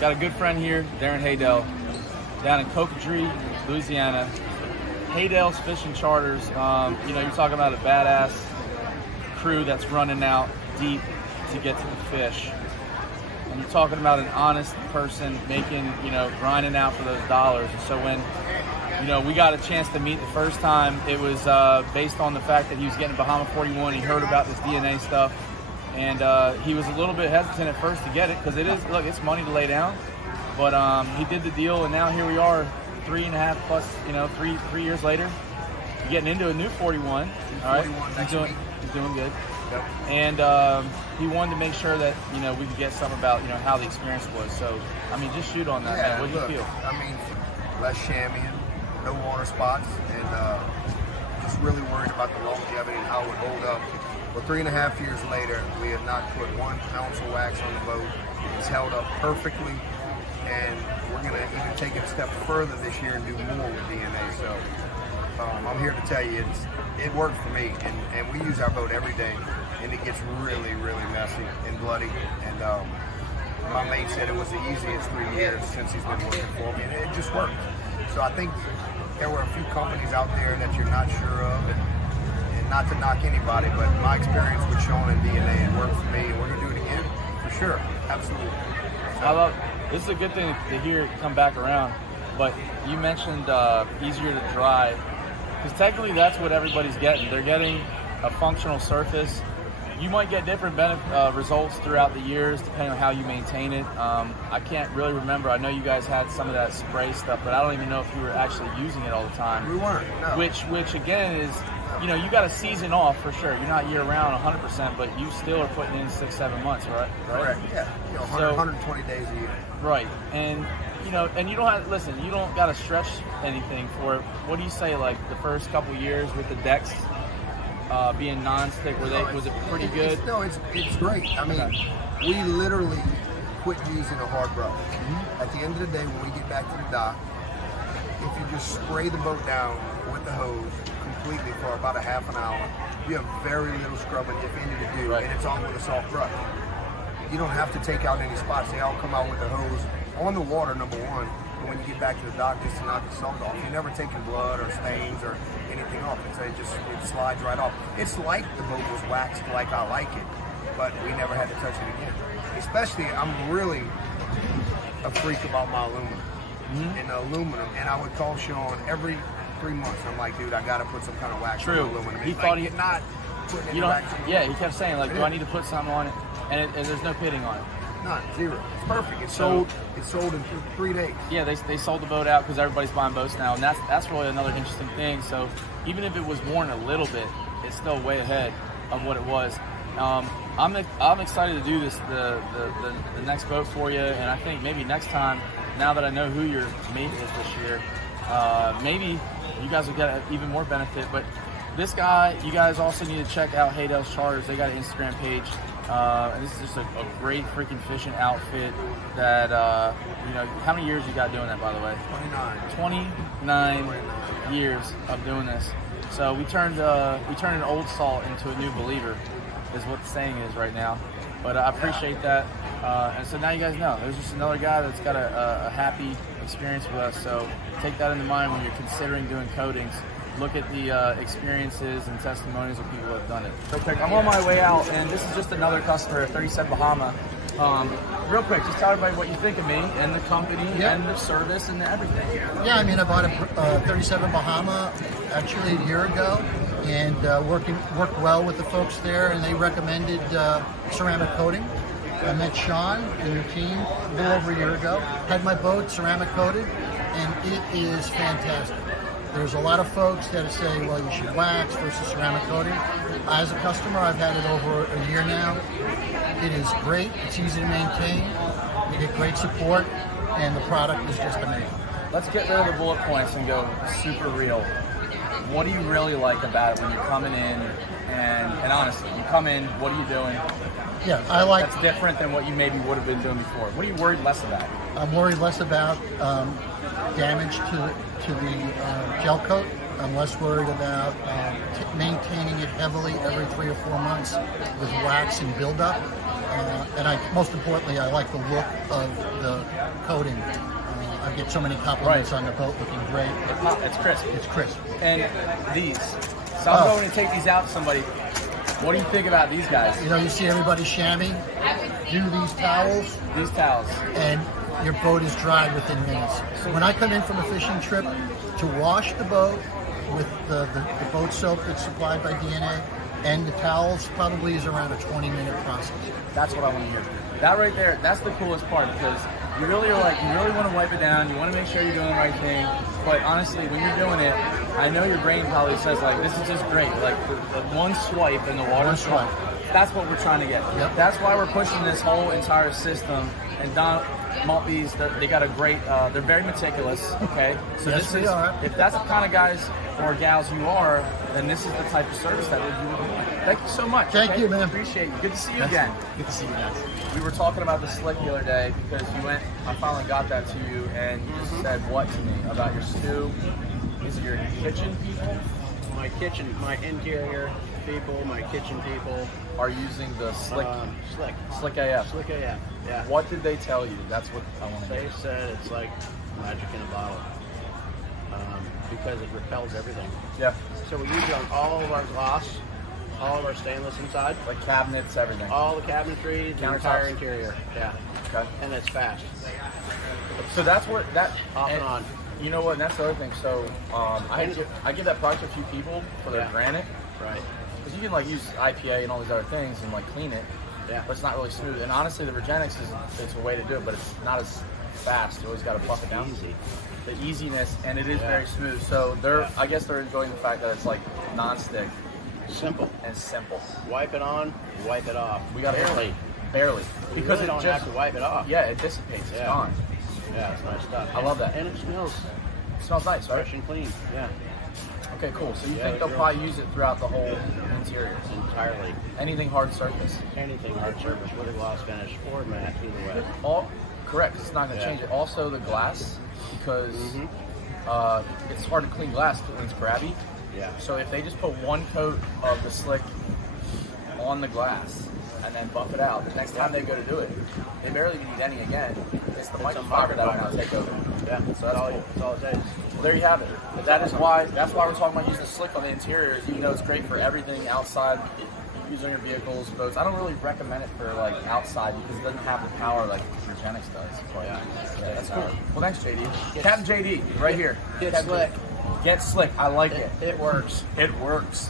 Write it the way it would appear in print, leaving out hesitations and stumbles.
got a good friend here, Darren Haydell, down in Cocodrie, Louisiana. Haydell's Fishing Charters. You know, you're talking about a badass crew that's running out deep to get to the fish. And you're talking about an honest person making, you know, grinding out for those dollars. And so when, you know, we got a chance to meet the first time, it was based on the fact that he was getting Bahama 41. He heard about this DNA stuff, and he was a little bit hesitant at first to get it because it is, look, it's money to lay down. But he did the deal, and now here we are, 3.5 plus, you know, three years later, getting into a new 41. All right, he's doing good. Yep. And he wanted to make sure that, you know, we could get some about, you know, how the experience was. So, I mean, just shoot on that, man. What do you feel? I mean, less chamois, no water spots, and just really worried about the longevity and how it would hold up. But 3.5 years later, we have not put 1 ounce of wax on the boat. It's held up perfectly, and we're going to even take it a step further this year and do more with DNA. So I'm here to tell you, it worked for me, and we use our boat every day, and it gets really, really messy and bloody. And my mate said it was the easiest 3 years since he's been working for me, and it just worked. So I think there were a few companies out there that you're not sure of, and not to knock anybody, but my experience with Sean and DNA, it worked for me, and we're going to do it again, for sure, absolutely. This is a good thing to hear it come back around, but you mentioned easier to dry, because technically that's what everybody's getting. They're getting a functional surface. You might get different results throughout the years depending on how you maintain it. I can't really remember. I know you guys had some of that spray stuff, but I don't even know if you were actually using it all the time. We weren't, no. Which again is, you know, you got a season off for sure. You're not year round 100%, but you still are putting in 6-7 months, right? Correct, yeah. You know, 120 days a year. Right, and you know, and you don't have, listen, you don't got to stretch anything for it. What do you say, like the first couple years with the decks being non-stick, was it pretty good? It's great. I mean, we literally quit using a hard brush. At the end of the day, when we get back to the dock, if you just spray the boat down with the hose completely for about a half an hour, you have very little scrubbing, if any, to do, and it's on with a soft brush. You don't have to take out any spots. They all come out with the hose on the water, number one. And when you get back to the dock, just to knock the salt off. You're never taking blood or stains or anything off. It slides right off. It's like the boat was waxed like I like it, but we never had to touch it again. Especially, I'm really a freak about my aluminum. And aluminum, and I would call Sean every 3 months. I'm like, dude, I got to put some kind of wax on aluminum. He thought you're not putting any wax on. Yeah, he kept saying, like, do I need to put something on it? And there's no pitting on it. None, zero. It's perfect. It's sold in 3 days. Yeah, they sold the boat out because everybody's buying boats now, and that's really another interesting thing. So even if it was worn a little bit, it's still way ahead of what it was. I'm excited to do this the next boat for you, and I think maybe next time, now that I know who your mate is this year, maybe you guys will get even more benefit. But this guy, you guys also need to check out Haydell's Charters. They got an Instagram page. And this is just a great freaking fishing outfit that, you know, how many years you got doing that, by the way? 29 years of doing this. So we turned an old salt into a new believer, is what the saying is right now. But I appreciate that. And so now you guys know, there's just another guy that's got a happy experience with us. So take that into mind when you're considering doing coatings. Look at the experiences and testimonials of people who have done it. Real quick, I'm on my way out, and this is just another customer, 37 Bahama. Real quick, just tell everybody what you think of me and the company and the service and everything. Yeah, I mean, I bought a 37 Bahama actually a year ago, and worked well with the folks there, and they recommended ceramic coating. I met Sean and your team a little over a year ago. Had my boat ceramic coated, and it is fantastic. There's a lot of folks that say, well, you should wax versus ceramic coating. As a customer, I've had it over a year now. It is great. It's easy to maintain. You get great support, and the product is just amazing. Let's get rid of the bullet points and go super real. What do you really like about it when you're coming in? And honestly, you come in, what are you doing? Yeah, I like... That's different than what you maybe would have been doing before. What are you worried less about? I'm worried less about damage to the gel coat. I'm less worried about maintaining it heavily every 3 or 4 months with wax and buildup. and most importantly, I like the look of the coating. I get so many compliments on the boat looking great. It's crisp. It's crisp. And these. So I'm going to take these out to somebody. What do you think about these guys? You know, you see everybody chamois do these towels. These towels. And your boat is dry within minutes. So when I come in from a fishing trip, to wash the boat with the boat soap that's supplied by DNA and the towels probably is around a 20-minute process. That's what I want to hear. That right there, that's the coolest part, because you really are like, you really want to wipe it down, you want to make sure you're doing the right thing, but honestly, when you're doing it, I know your brain probably says like, this is just great, like the one swipe in the water. That's what we're trying to get. Yep. That's why we're pushing this whole entire system. And Don Maltby's, they got a great, they're very meticulous, okay? So yes, this is, if that's the kind of guys or gals you are, then this is the type of service that you would want. Thank you so much. Thank you, man. Appreciate you. Good to see you again. Good to see you guys. We were talking about the slick the other day because you went, I finally got that to you, and you just said what to me about your stew? Is it your kitchen people? My kitchen, my interior people, my kitchen people are using the slick AF. Slick AF, yeah. What did they tell you? That's what I want to hear. They said it's like magic in a bottle because it repels everything. Yeah. So we use it on all of our gloss, all of our stainless inside. Like cabinets, everything. All the cabinetry, the entire interior. Yeah. Okay. And it's fast. So that's where that off and on. You know what? And that's the other thing. So I give that product to a few people for their granite. Right. Because you can like use IPA and all these other things and like clean it. Yeah. But it's not really smooth. And honestly, the Regenix it's a way to do it, but it's not as fast. You always got to buff it down. Easy. The easiness, and it is very smooth. So I guess they're enjoying the fact that it's like non-stick. Simple. And simple. Wipe it on, wipe it off. We got barely. Because really don't have to wipe it off. Yeah, it dissipates. It's gone. Yeah, it's nice stuff. I love that. And it smells nice, right? Fresh and clean. Yeah. Okay, cool. So you think they'll probably use it throughout the whole interior? Entirely. Anything hard surface? Anything hard surface with a gloss finish or matte, either way. Correct. It's not going to change it. Also, the glass, because it's hard to clean glass when it's grabby. Yeah. So if they just put one coat of the slick on the glass and then buff it out, the next time they go to do it, they barely need any again. It's the microfiber that will now take over. Yeah. So that's cool. That's all it takes. Well, there you have it. That's why we're talking about using the slick on the interiors, even though it's great for everything outside. Use on your vehicles, boats. I don't really recommend it for like outside because it doesn't have the power like Regenix does. But, yeah, that's cool. Well, thanks, JD. Captain JD, right here. Get slick. Get slick. I like it. It works. It works.